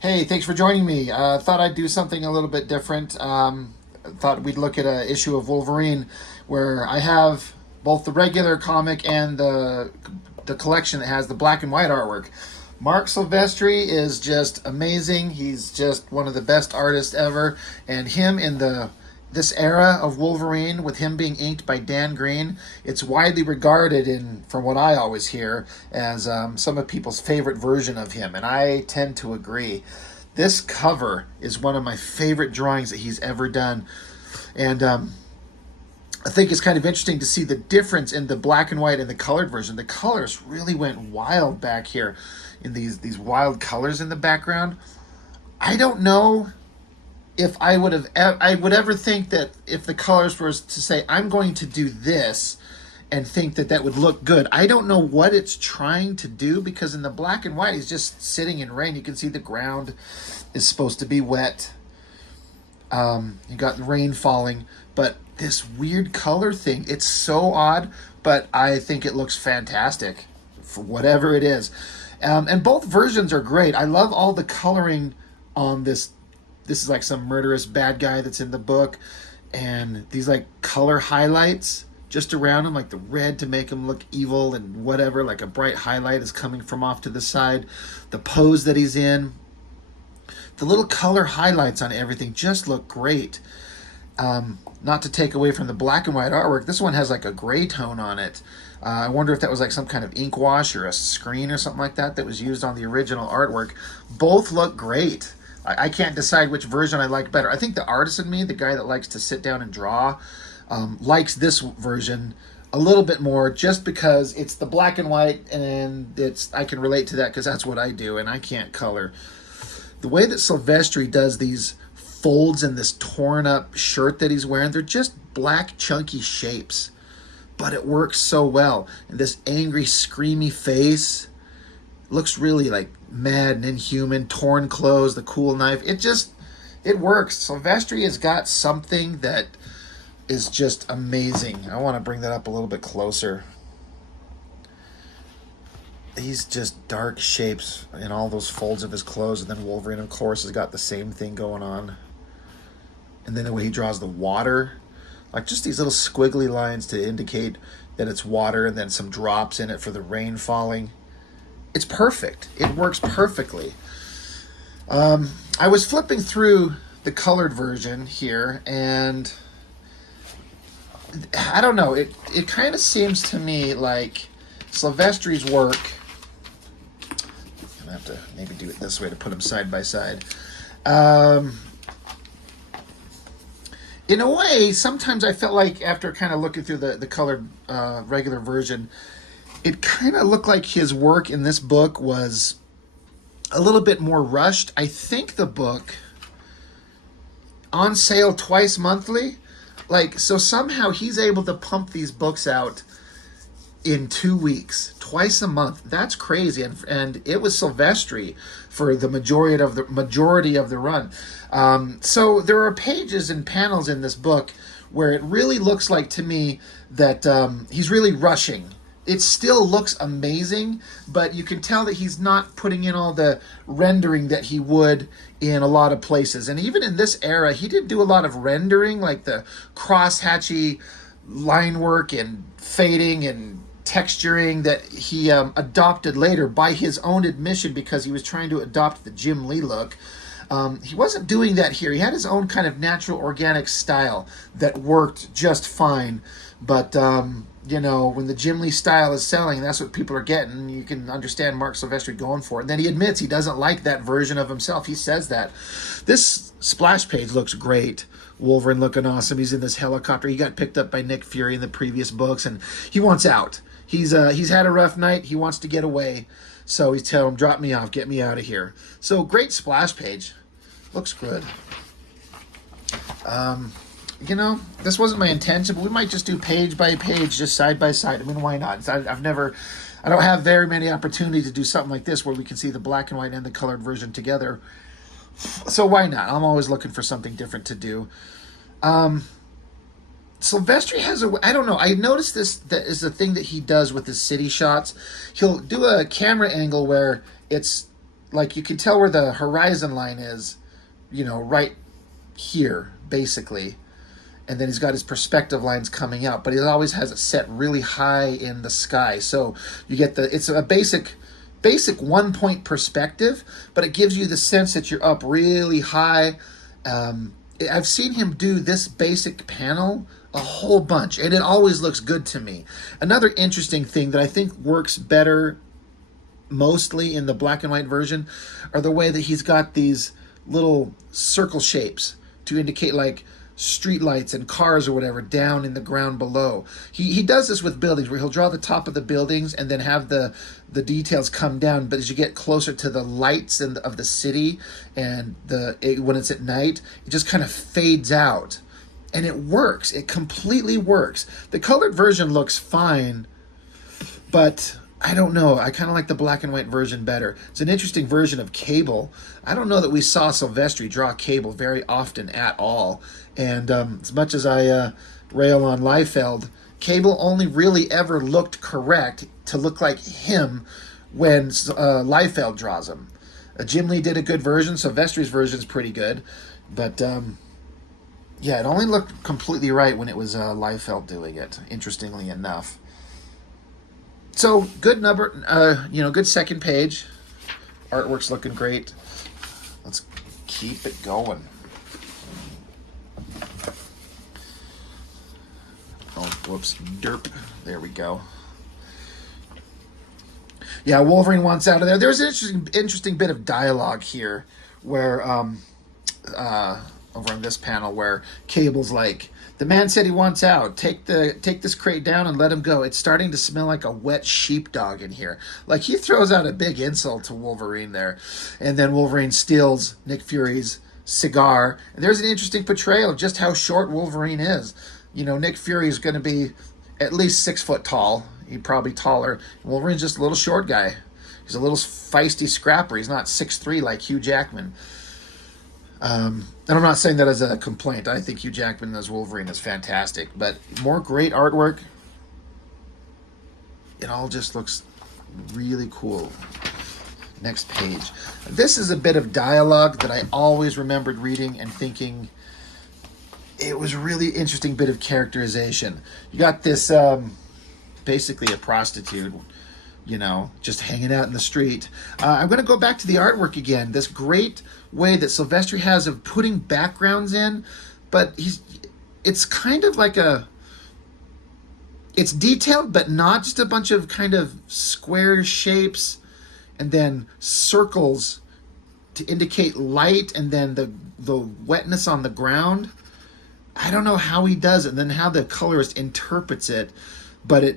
Hey, thanks for joining me. Thought I'd do something a little bit different. Thought we'd look at an issue of Wolverine where I have both the regular comic and the collection that has the black and white artwork. Marc Silvestri is just amazing. He's just one of the best artists ever, and him in the this era of Wolverine, with him being inked by Dan Green, it's widely regarded, in from what I always hear, as some of people's favorite version of him, and I tend to agree. This cover is one of my favorite drawings that he's ever done, and I think it's kind of interesting to see the difference in the black and white and the colored version. The colors really went wild back here in these wild colors in the background. I don't know if I would ever think that if the colors were to say I'm going to do this and think that that would look good. I don't know what it's trying to do, because in the black and white he's just sitting in rain. You can see the ground is supposed to be wet. You got rain falling, but this weird color thing, it's so odd, but I think it looks fantastic for whatever it is. And both versions are great. I love all the coloring on this. This is like some murderous bad guy that's in the book, and these like color highlights just around him, like the red to make him look evil and whatever, like a bright highlight is coming from off to the side. The pose that he's in, the little color highlights on everything just look great. Not to take away from the black and white artwork, this one has like a gray tone on it. I wonder if that was like some kind of ink wash or a screen or something like that was used on the original artwork. Both look great. I can't decide which version I like better. I think the artist in me, the guy that likes to sit down and draw, likes this version a little bit more, just because it's the black and white, and I can relate to that because that's what I do, and I can't color. The way that Silvestri does these folds in this torn up shirt that he's wearing, they're just black chunky shapes, but it works so well. And this angry screamy face looks really like mad and inhuman. Torn clothes, the cool knife, it works. Silvestri has got something that is just amazing. I want to bring that up a little bit closer. These just dark shapes in all those folds of his clothes, and then Wolverine, of course, has got the same thing going on. And then the way he draws the water, like just these little squiggly lines to indicate that it's water, and then some drops in it for the rain falling. It's perfect. It works perfectly. I was flipping through the colored version here, and I don't know. It kind of seems to me like Silvestri's work. I'm gonna have to maybe do it this way to put them side by side. In a way, sometimes I felt like after kind of looking through the colored regular version, it kind of looked like his work in this book was a little bit more rushed. I think the book on sale twice monthly, so somehow he's able to pump these books out in 2 weeks, twice a month. That's crazy, and it was Silvestri for the majority of the run. So there are pages and panels in this book where it really looks like to me that he's really rushing. It still looks amazing, but you can tell that he's not putting in all the rendering that he would in a lot of places. And even in this era, he didn't do a lot of rendering, like the cross-hatchy line work and fading and texturing that he adopted later by his own admission, because he was trying to adopt the Jim Lee look. He wasn't doing that here. He had his own kind of natural, organic style that worked just fine. But, when the Jim Lee style is selling, that's what people are getting. You can understand Marc Silvestri going for it. And then he admits he doesn't like that version of himself. He says that. This splash page looks great. Wolverine looking awesome. He's in this helicopter. He got picked up by Nick Fury in the previous books, and he wants out. He's had a rough night. He wants to get away. So he's telling him, drop me off, get me out of here. So great splash page. Looks good. This wasn't my intention, but we might just do page by page, just side by side. I mean, why not? I don't have very many opportunities to do something like this where we can see the black and white and the colored version together. So why not? I'm always looking for something different to do. Silvestri has I don't know, I noticed that is the thing that he does with his city shots. He'll do a camera angle where it's like you can tell where the horizon line is, right here, basically. And then he's got his perspective lines coming out, but he always has it set really high in the sky. So you get it's a basic 1 point perspective, but it gives you the sense that you're up really high. I've seen him do this basic panel a whole bunch, and it always looks good to me. Another interesting thing that I think works better mostly in the black and white version are the way that he's got these little circle shapes to indicate like street lights and cars or whatever down in the ground below. He does this with buildings where he'll draw the top of the buildings and then have the details come down, but as you get closer to the lights of the city and when it's at night, it just kind of fades out. And it works. It completely works. The colored version looks fine, but I don't know. I kind of like the black and white version better. It's an interesting version of Cable. I don't know that we saw Silvestri draw Cable very often at all. And as much as I rail on Liefeld, Cable only really ever looked correct to look like him when Liefeld draws him. Jim Lee did a good version. Silvestri's version is pretty good. But yeah, it only looked completely right when it was Liefeld doing it, interestingly enough. So good good second page. Artwork's looking great. Let's keep it going. Oh, whoops, derp. There we go. Yeah, Wolverine wants out of there. There's an interesting bit of dialogue here where over on this panel where Cable's like, the man said he wants out. Take this crate down and let him go. It's starting to smell like a wet sheepdog in here. Like, he throws out a big insult to Wolverine there. And then Wolverine steals Nick Fury's cigar. And there's an interesting portrayal of just how short Wolverine is. Nick Fury is going to be at least 6 foot tall. He's probably taller. Wolverine's just a little short guy. He's a little feisty scrapper. He's not 6'3" like Hugh Jackman. And I'm not saying that as a complaint. I think Hugh Jackman as Wolverine is fantastic. But more great artwork. It all just looks really cool. Next page. This is a bit of dialogue that I always remembered reading and thinking it was a really interesting bit of characterization. You got this, basically a prostitute, just hanging out in the street. I'm going to go back to the artwork again. This great way that Silvestri has of putting backgrounds in, but it's kind of like it's detailed, but not just a bunch of kind of square shapes and then circles to indicate light and then the wetness on the ground. I don't know how he does it and then how the colorist interprets it, but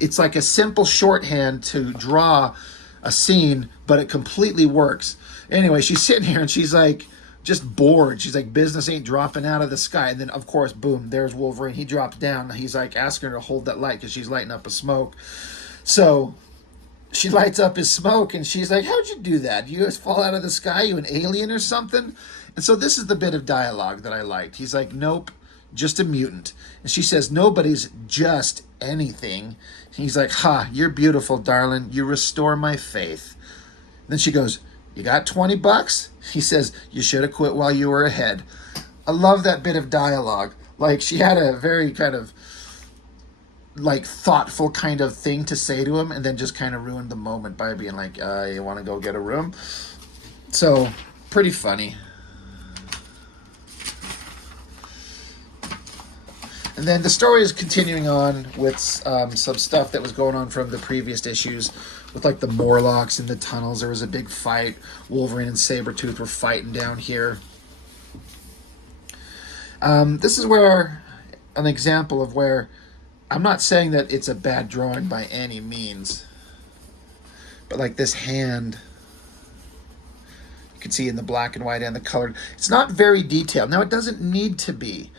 it's like a simple shorthand to draw a scene, but it completely works. Anyway, she's sitting here and she's like just bored. She's like, business ain't dropping out of the sky. And then, of course, boom, there's Wolverine. He drops down. He's like asking her to hold that light because she's lighting up a smoke. So she lights up his smoke and she's like, how'd you do that? You just fall out of the sky? You an alien or something? And so this is the bit of dialogue that I liked. He's like, nope, just a mutant. And she says, nobody's just anything. He's like, ha, you're beautiful, darling. You restore my faith. Then she goes, you got $20? He says, you should have quit while you were ahead. I love that bit of dialogue. Like, she had a very kind of like thoughtful kind of thing to say to him and then just kind of ruined the moment by being like, you want to go get a room? So, pretty funny. And then the story is continuing on with some stuff that was going on from the previous issues with like the Morlocks in the tunnels. There was a big fight. Wolverine and Sabretooth were fighting down here. This is where an example of where I'm not saying that it's a bad drawing by any means, but like this hand, you can see in the black and white and the colored. It's not very detailed. Now, it doesn't need to be.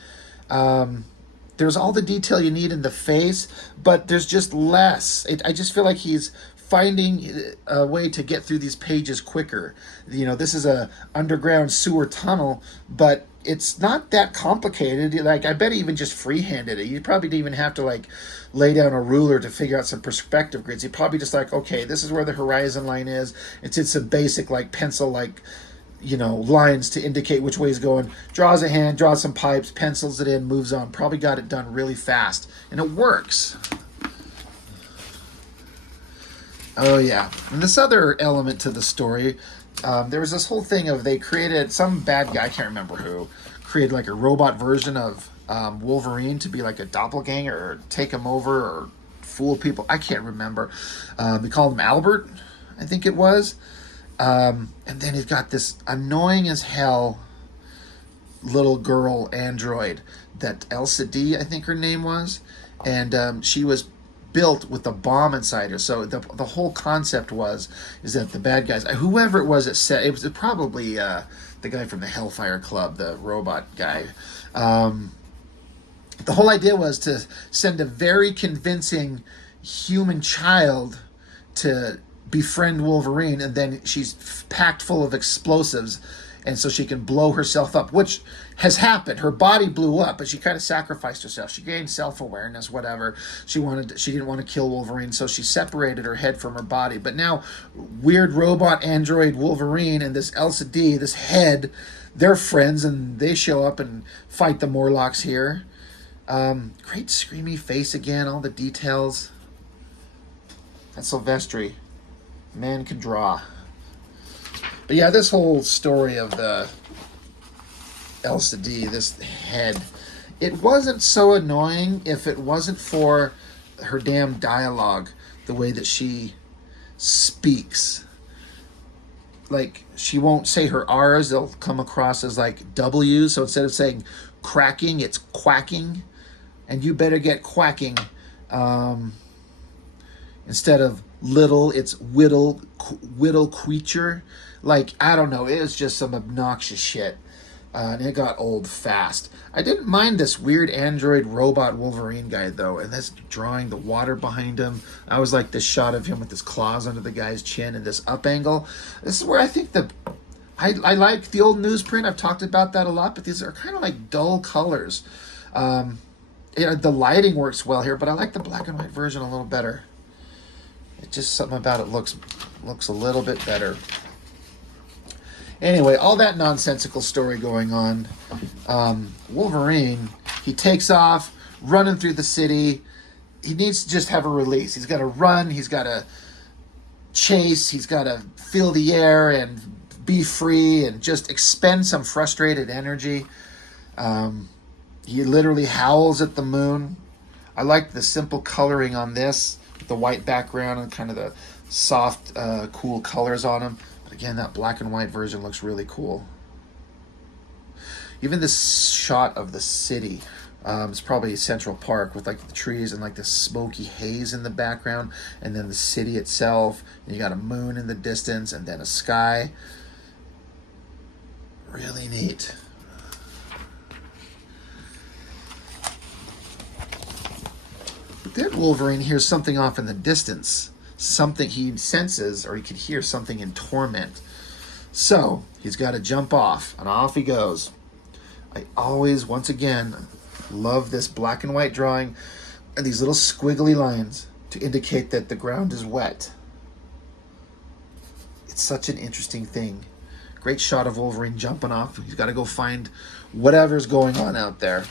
There's all the detail you need in the face, but there's just less. I just feel like he's finding a way to get through these pages quicker. You know, this is a underground sewer tunnel, but it's not that complicated. Like, I bet he even just freehanded it. You probably didn't even have to like lay down a ruler to figure out some perspective grids. He probably just like, okay, this is where the horizon line is. It's in some basic like pencil like, you know, lines to indicate which way he's going. Draws a hand, draws some pipes, pencils it in, moves on. Probably got it done really fast, and it works. Oh yeah, and this other element to the story, there was this whole thing of they created some bad guy, I can't remember who, created like a robot version of Wolverine to be like a doppelganger or take him over or fool people. I can't remember. They called him Albert, I think it was. And then he's got this annoying as hell little girl android that Elsa D, I think her name was, and she was built with a bomb inside her. So the whole concept is that the bad guys, whoever it was that said, it was probably the guy from the Hellfire Club, the robot guy. The whole idea was to send a very convincing human child to befriend Wolverine, and then she's packed full of explosives, and so she can blow herself up, which has happened. Her body blew up, but she kind of sacrificed herself. She gained self-awareness, whatever. She didn't want to kill Wolverine, so she separated her head from her body. But now, weird robot android Wolverine and this Elsa D, this head, they're friends, and they show up and fight the Morlocks here. Great screamy face again, all the details. That's Silvestri. Man can draw. But yeah, this whole story of the Elsa D, this head, it wasn't so annoying if it wasn't for her damn dialogue, the way that she speaks. Like, she won't say her R's, they'll come across as like W's, so instead of saying cracking, it's quacking, and you better get quacking. Instead of little, it's whittle creature. Like, I don't know, it was just some obnoxious shit. And it got old fast. I didn't mind this weird android robot Wolverine guy, though. And this drawing, the water behind him. I was like this shot of him with his claws under the guy's chin and this up angle. This is where I think I like the old newsprint. I've talked about that a lot, but these are kind of like dull colors. The lighting works well here, but I like the black and white version a little better. It's just something about it looks a little bit better. Anyway, all that nonsensical story going on. Wolverine, he takes off, running through the city. He needs to just have a release. He's got to run. He's got to chase. He's got to feel the air and be free and just expend some frustrated energy. He literally howls at the moon. I like the simple coloring on this, with the white background and kind of the soft, cool colors on him. But again, that black and white version looks really cool. Even this shot of the city, it's probably Central Park with like the trees and like the smoky haze in the background, and then the city itself, and you got a moon in the distance, and then a sky. Really neat. But then Wolverine hears something off in the distance. Something he senses, or he could hear something in torment. So he's got to jump off, and off he goes. I always, once again, love this black and white drawing and these little squiggly lines to indicate that the ground is wet. It's such an interesting thing. Great shot of Wolverine jumping off. He's got to go find whatever's going on out there.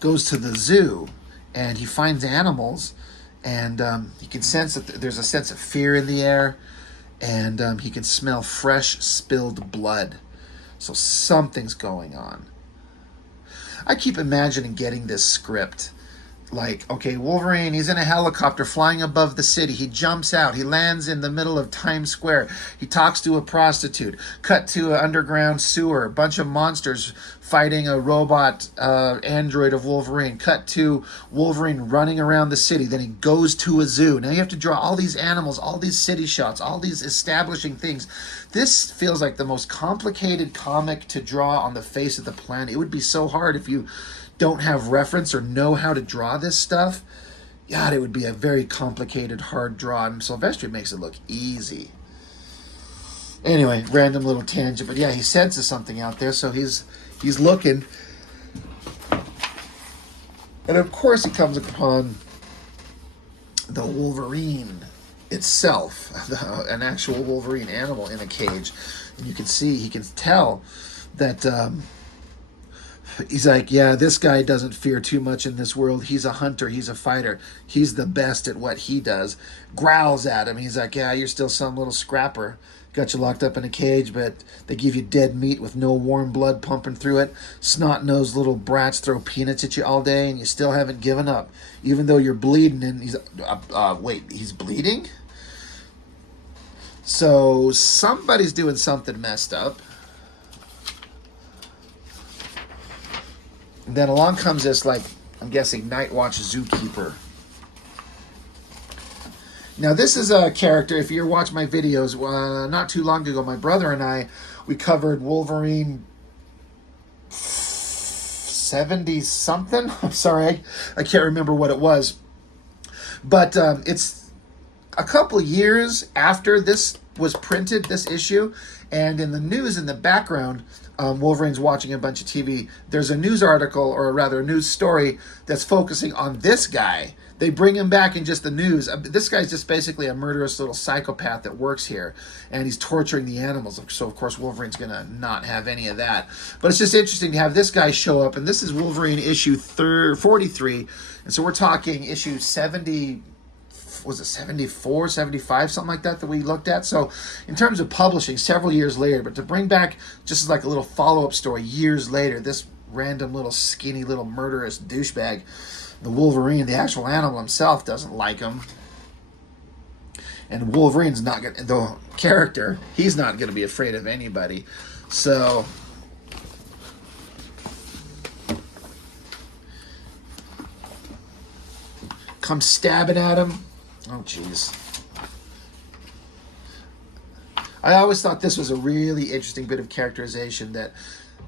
Goes to the zoo, and he finds animals, and he can sense that there's a sense of fear in the air, and he can smell fresh spilled blood. So something's going on. I keep imagining getting this script. Like, okay, Wolverine, he's in a helicopter flying above the city. He jumps out. He lands in the middle of Times Square. He talks to a prostitute. Cut to an underground sewer. A bunch of monsters fighting a robot android of Wolverine. Cut to Wolverine running around the city. Then he goes to a zoo. Now you have to draw all these animals, all these city shots, all these establishing things. This feels like the most complicated comic to draw on the face of the planet. It would be so hard if you don't have reference or know how to draw this stuff, God, it would be a very complicated, hard draw. And Silvestri makes it look easy. Anyway, random little tangent, but yeah, he senses something out there, so he's looking. And of course he comes upon the Wolverine itself, an actual Wolverine animal in a cage. And you can see, he can tell that he's like, yeah, this guy doesn't fear too much in this world. He's a hunter. He's a fighter. He's the best at what he does. Growls at him. He's like, yeah, you're still some little scrapper. Got you locked up in a cage, but they give you dead meat with no warm blood pumping through it. Snot-nosed little brats throw peanuts at you all day, and you still haven't given up, even though you're bleeding. And he's, wait, he's bleeding? So somebody's doing something messed up. And then along comes this, like, I'm guessing, Night Watch zookeeper. Now, this is a character, if you watch my videos, not too long ago, my brother and I, we covered Wolverine 70-something. I'm sorry, I can't remember what it was. But it's a couple years after this was printed, this issue, and in the news in the background, Wolverine's watching a bunch of TV. There's a news article, or rather a news story, that's focusing on this guy. They bring him back in just the news. This guy's just basically a murderous little psychopath that works here, and he's torturing the animals. So, of course, Wolverine's going to not have any of that. But it's just interesting to have this guy show up, and this is Wolverine issue 43, and so we're talking issue 70, was it 74, 75, something like that we looked at. So in terms of publishing, several years later, but to bring back just as like a little follow-up story years later, this random little skinny little murderous douchebag, the Wolverine, the actual animal himself, doesn't like him. And Wolverine's not going to, the character, he's not going to be afraid of anybody. So come stabbing at him. Oh, jeez. I always thought this was a really interesting bit of characterization that,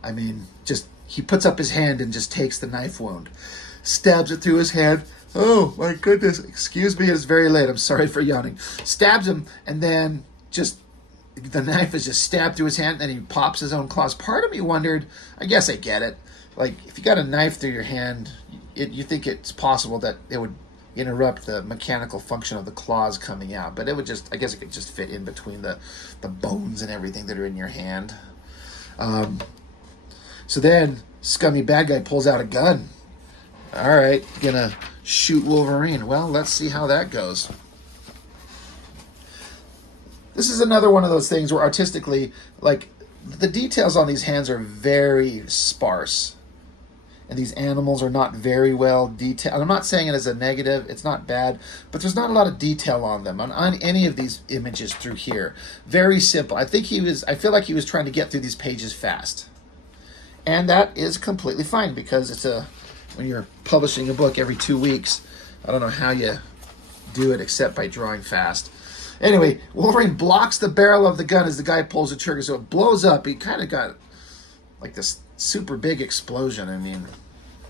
I mean, just, he puts up his hand and just takes the knife wound. Stabs it through his hand. Oh, my goodness. Excuse me, it's very late. I'm sorry for yawning. Stabs him, and then just, the knife is just stabbed through his hand, and he pops his own claws. Part of me wondered, I guess I get it, like, if you got a knife through your hand, you think it's possible that it would interrupt the mechanical function of the claws coming out, but it would just, I guess it could just fit in between the bones and everything that are in your hand. So then scummy bad guy pulls out a gun. All right, gonna shoot Wolverine. Well, let's see how that goes. This is another one of those things where artistically, like, the details on these hands are very sparse. And these animals are not very well detailed. I'm not saying it as a negative. It's not bad. But there's not a lot of detail on them, on any of these images through here. Very simple. I feel like he was trying to get through these pages fast. And that is completely fine, because it's when you're publishing a book every 2 weeks, I don't know how you do it except by drawing fast. Anyway, Wolverine blocks the barrel of the gun as the guy pulls the trigger, so it blows up. He kind of got like this super big explosion. I mean,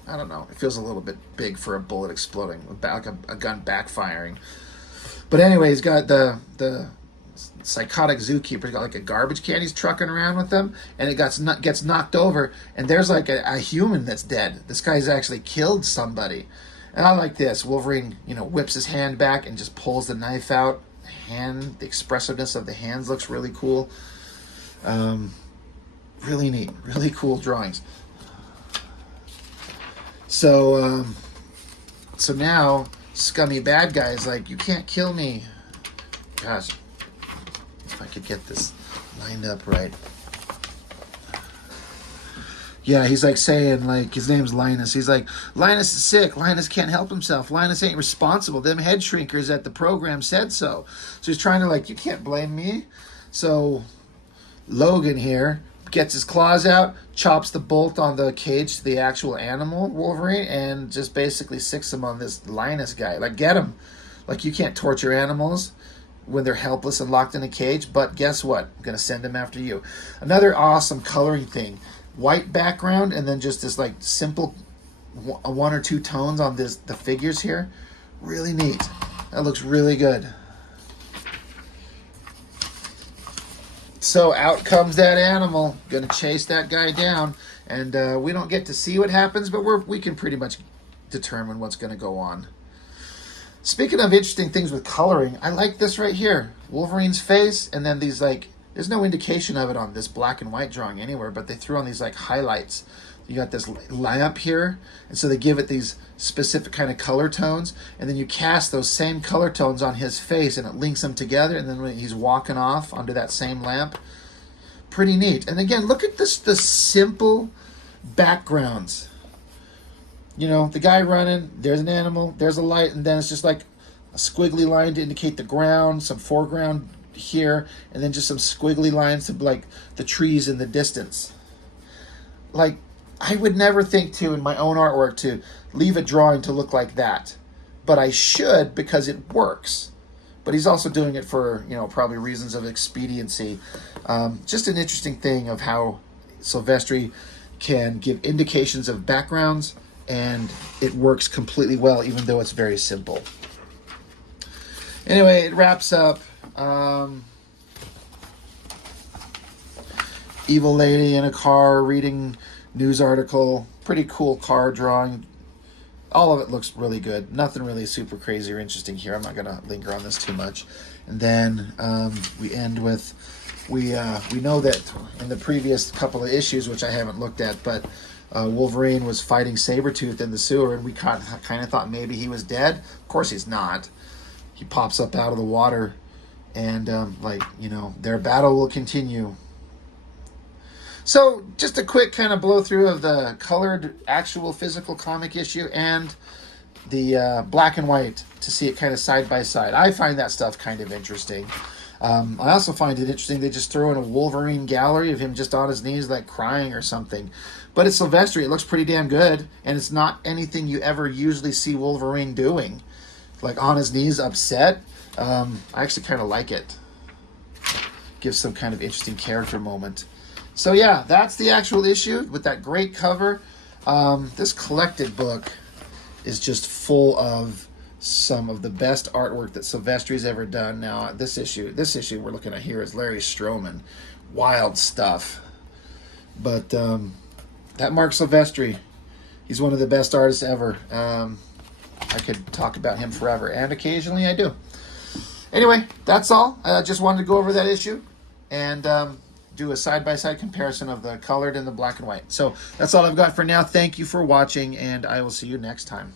I don't know. It feels a little bit big for a bullet exploding, like a gun backfiring. But anyway, he's got the psychotic zookeeper. He's got like a garbage can he's trucking around with them, and it gets knocked over, and there's like a human that's dead. This guy's actually killed somebody. And I like this. Wolverine, whips his hand back and just pulls the knife out. The expressiveness of the hands looks really cool. Really neat, really cool drawings. So now scummy bad guy is like, you can't kill me. Gosh, if I could get this lined up right. Yeah, he's like saying, like, his name's Linus. He's like, Linus is sick. Linus can't help himself. Linus ain't responsible. Them head shrinkers at the program said so. So he's trying to, like, you can't blame me. So Logan here gets his claws out, chops the bolt on the cage to the actual animal, Wolverine, and just basically sicks him on this Linus guy. Like, get him. Like, you can't torture animals when they're helpless and locked in a cage, but guess what? I'm going to send him after you. Another awesome coloring thing. White background, and then just this, like, simple one or two tones on the figures here. Really neat. That looks really good. So out comes that animal, gonna chase that guy down, and we don't get to see what happens, but we can pretty much determine what's gonna go on. Speaking of interesting things with coloring, I like this right here. Wolverine's face, and then these like, there's no indication of it on this black and white drawing anywhere, but they threw on these like highlights. You got this lamp here, and so they give it these specific kind of color tones, and then you cast those same color tones on his face, and it links them together, and then when he's walking off under that same lamp, pretty neat. And again, look at this, the simple backgrounds. You know, the guy running, there's an animal, there's a light, and then it's just like a squiggly line to indicate the ground, some foreground here, and then just some squiggly lines to like the trees in the distance. Like, I would never think to, in my own artwork, to leave a drawing to look like that. But I should, because it works. But he's also doing it for, you know, probably reasons of expediency. Just an interesting thing of how Silvestri can give indications of backgrounds, and it works completely well, even though it's very simple. Anyway, it wraps up. Evil lady in a car reading news article. Pretty cool car drawing. All of it looks really good. Nothing really super crazy or interesting here. I'm not going to linger on this too much. And then we end with, we know that in the previous couple of issues, which I haven't looked at, but Wolverine was fighting Sabretooth in the sewer, and we kind of thought maybe he was dead. Of course he's not. He pops up out of the water, and like, you know, their battle will continue. So just a quick kind of blow through of the colored actual physical comic issue and the black and white to see it kind of side by side. I find that stuff kind of interesting. I also find it interesting they just throw in a Wolverine gallery of him just on his knees like crying or something. But it's Silvestri. It looks pretty damn good, and it's not anything you ever usually see Wolverine doing. Like on his knees upset. I actually kind of like it. Gives some kind of interesting character moment. So yeah, that's the actual issue with that great cover. This collected book is just full of some of the best artwork that Silvestri's ever done. Now, this issue we're looking at here is Larry Stroman. Wild stuff. But that Marc Silvestri, he's one of the best artists ever. I could talk about him forever, and occasionally I do. Anyway, that's all. I just wanted to go over that issue and do a side-by-side comparison of the colored and the black and white. So that's all I've got for now. Thank you for watching, and I will see you next time.